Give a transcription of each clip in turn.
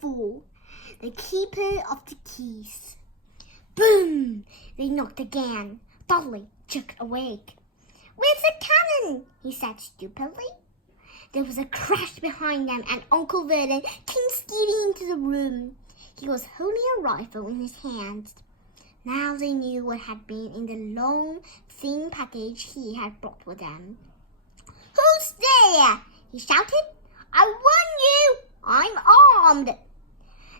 Fool, the keeper of the keys. Boom! They knocked again. Dudley jerked awake. "Where's the cannon?" he said stupidly. There was a crash behind them and Uncle Vernon came skidding into the room. He was holding a rifle in his hands. Now they knew what had been in the long, thin package he had brought with them. "Who's there?" he shouted. "I warn you, I'm armed."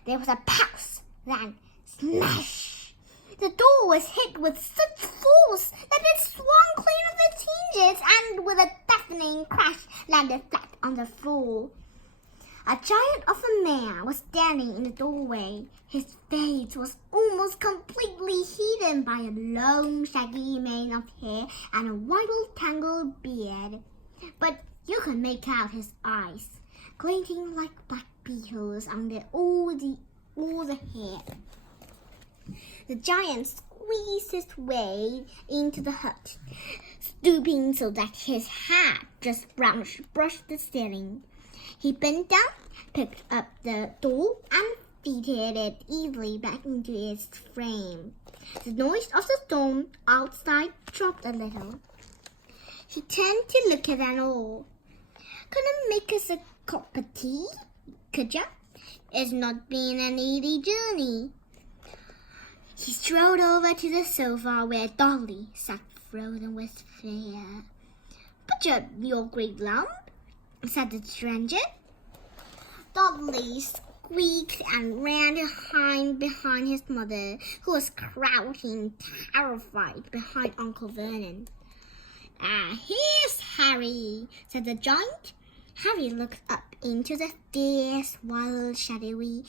There was a pause, then smash. The door was hit with such force that it swung clean of its hinges and with a deafening crash landed flat on the floor. A giant of a man was standing in the doorway. His face was almost completely hidden by a long, shaggy mane of hair and a wild, tangled beard. But you could make out his eyes, glinting like black beetles under all the hair. The giant squeezed his way into the hut, stooping so that his hat just brushed the ceiling. He bent down, picked up the door, and fitted it easily back into its frame. The noise of the storm outside dropped a little. He turned to look at them all. "Couldn't make us a cup of tea, could ya? It's not been an easy journey." He strolled over to the sofa where Dolly sat frozen with fear. "Put up your great lump," said the stranger. Dolly squeaked and ran behind his mother, who was crouching terrified behind Uncle Vernon. "Here's Harry," said the giant. Harry looked up into the fierce, wild, shadowy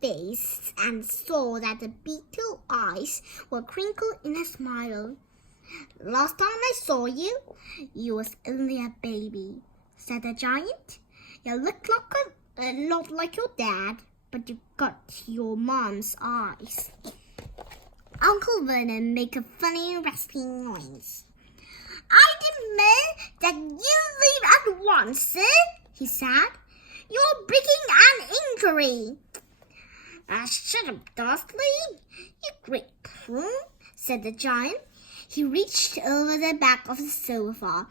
face and saw that the beetle eyes were crinkled in a smile. "Last time I saw you, you was only a baby," said the giant. "You look a lot like your dad, but you got your mom's eyes." Uncle Vernon made a funny rasping noise. "I demand that you leave at once, sir," he said. "You're breaking an injury." "Shut up, Dudley, you great prune," said the giant. He reached over the back of the sofa,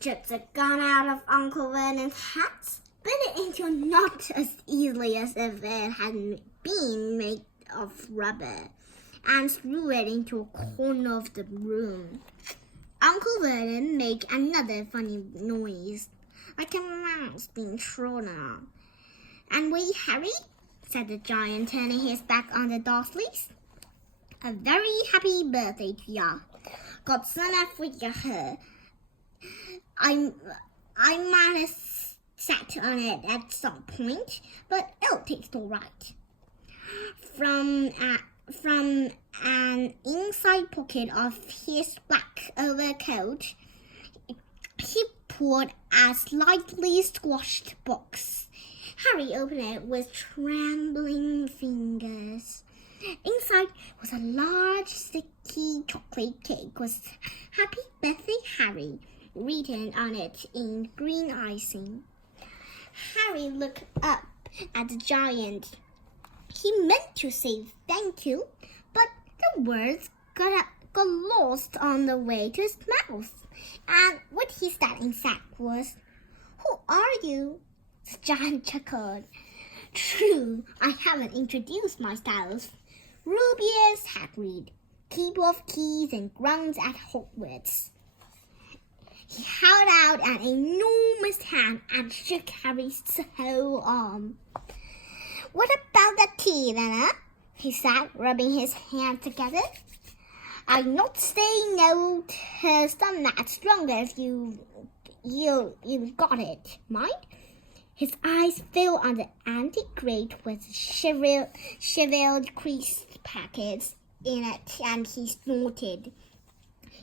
jerked the gun out of Uncle Vernon's hat, split it into a knot as easily as if it had been made of rubber, and threw it into a corner of the room. Uncle Vernon made another funny noise, like a mouse being thrown out. "And we, Harry?" said the giant, turning his back on the Dursleys. "A very happy birthday to ya. Got some Africa here. I might have sat on it at some point, but it'll taste all right." From an inside pocket of his black overcoat, he pulled a slightly squashed box. Harry opened it with trembling fingers. Inside was a large, sticky chocolate cake with "Happy Birthday, Harry" written on it in green icing. Harry looked up at the giant. He meant to say thank you, but the words got lost on the way to his mouth. And what he said instead was, "Who are you?" The giant chuckled. "True, I haven't introduced myself. Rubeus Hagrid, keeper of keys and grounds at Hogwarts." He held out an enormous hand and shook Harry's whole arm. "What about the tea, then, eh?" he said, rubbing his hands together. "I'm not saying no to some as long as you got it, mind?" His eyes fell on the antique grate with shriveled crisp packets in it, and he snorted.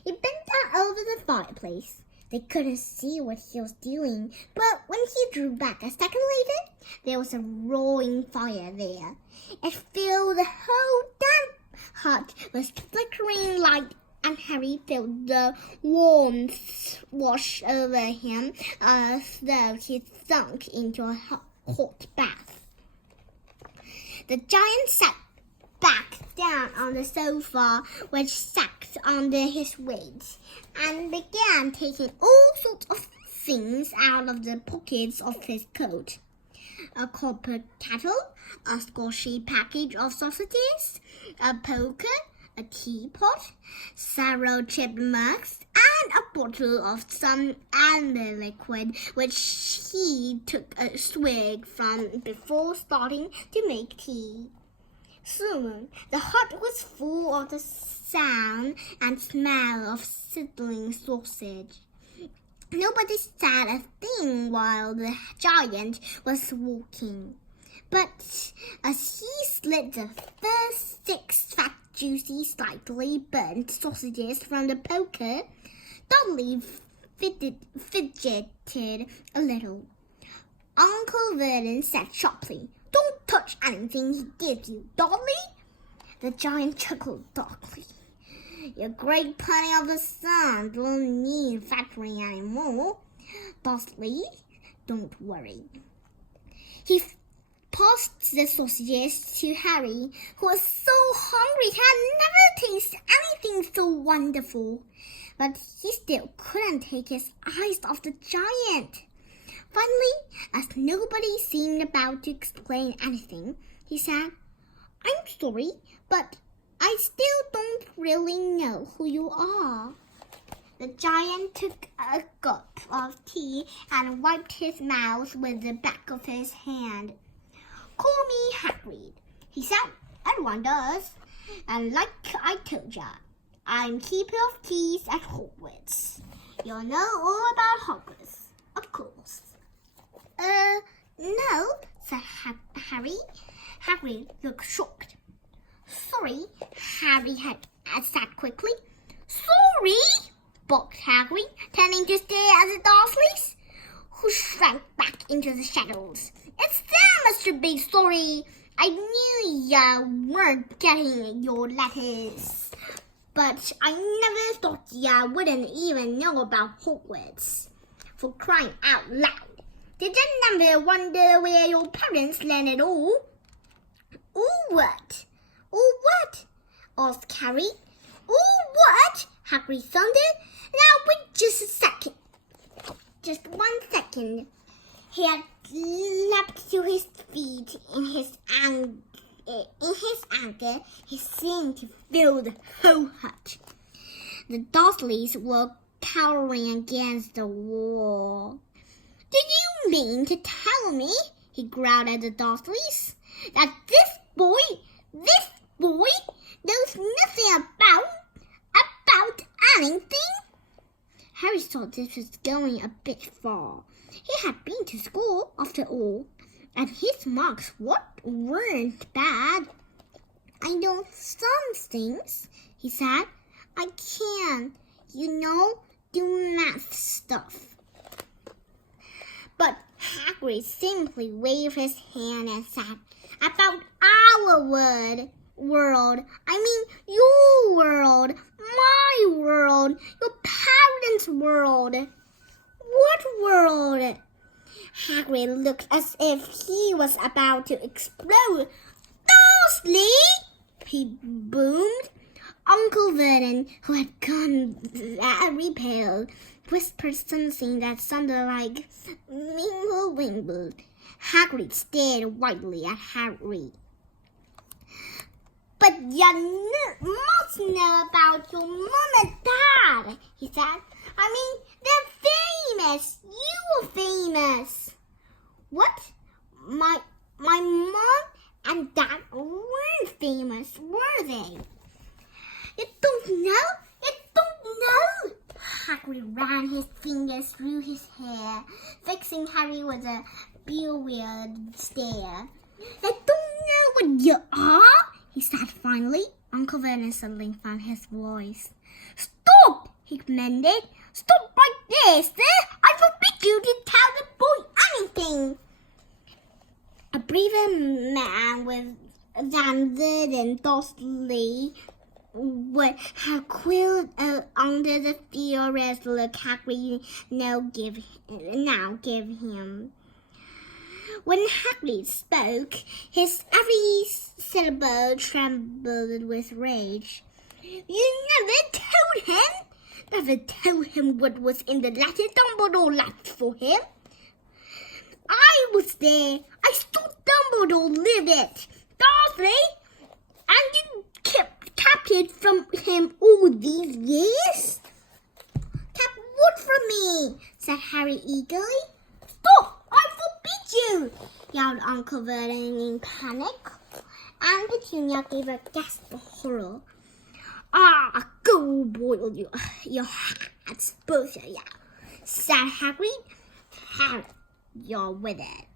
He bent down over the fireplace. They couldn't see what he was doing, but when he drew back a second later, there was a roaring fire there. It filled the whole damp hut with flickering light, and Harry felt the warmth wash over him as though he sunk into a hot bath. The giant sat back down on the sofa, which sagged under his weight, and began taking all sorts of things out of the pockets of his coat. A copper kettle, a squashy package of sausages, a poker, a teapot, several chip mugs, and a bottle of some amber liquid, which he took a swig from before starting to make tea. Soon the hut was full of the sound and smell of sizzling sausage. Nobody said a thing while the giant was walking. But as he slid the first 6 fat, juicy, slightly burnt sausages from the poker, Dudley fidgeted a little. Uncle Vernon said sharply, "Don't touch anything he gives you, Dudley." The giant chuckled darkly. "Your great plenty of the sun don't need factoring anymore, Dudley. Don't worry." He passed the sausages to Harry, who was so hungry he had never tasted anything so wonderful. But he still couldn't take his eyes off the giant. Finally, as nobody seemed about to explain anything, he said, "I'm sorry, but I still don't really know who you are." The giant took a gulp of tea and wiped his mouth with the back of his hand. "Call me Hagrid," he said. "Everyone does. And like I told ya, I'm keeper of keys at Hogwarts. You'll know all about Hogwarts, of course." No," said Harry. Hagrid looked shocked. "Sorry," Harry had said quickly. "Sorry?" barked Hagrid, turning to stare at the Dursleys, who shrank back into the shadows. "It's them, Mr. Big Sorry. I knew ya weren't getting your letters, but I never thought ya wouldn't even know about Hogwarts. For crying out loud, did you never wonder where your parents learned it all?" "All what? All what?" asked Harry. "All what?" Hagrid thundered. "Now wait just a second. Just 1 second." He had leapt to his feet in his anger. He seemed to fill the whole hut. The Dursleys were cowering against the wall. "Do you mean to tell me," he growled at the Dursleys, "that this boy knows nothing about anything?" Harry thought this was going a bit far. He had been to school, after all, and his marks weren't bad. "I know some things," he said. "I can, do math stuff." But Hagrid simply waved his hand and said, "About our world. I mean your world, my world, your parents' world." "What world?" Hagrid looked as if he was about to explode. "Dursley!" he boomed. Uncle Vernon, who had gone very pale, whispered something that sounded like "Mingle Wingle." Hagrid stared widely at Harry. "But you must know about your mom and dad," he said. "I mean, they're famous. You were famous." "What? My mom and dad weren't famous, were they?" You don't know? Hagrid ran his fingers through his hair, fixing Harry with a bewildered stare. "I don't know what you are," he said finally. Uncle Vernon suddenly found his voice. "Stop!" he commanded. "Stop right there, sir! I forbid you to tell the boy anything." A braver man than Vernon Dursley would have quilled under the furious look Hagrid now gave him. When Hagrid spoke, his every syllable trembled with rage. You never told him what was in the letter Dumbledore left for him. I was there. I saw Dumbledore live it. Dursley, and you kept it from him all these years? Kept what from me? Said Harry eagerly. Stop! I forbid you! Yelled Uncle Vernon in panic. And Petunia gave a gasp of horror. Ah, go boil your hats, both of you, said Hagrid. Harry, you're with it.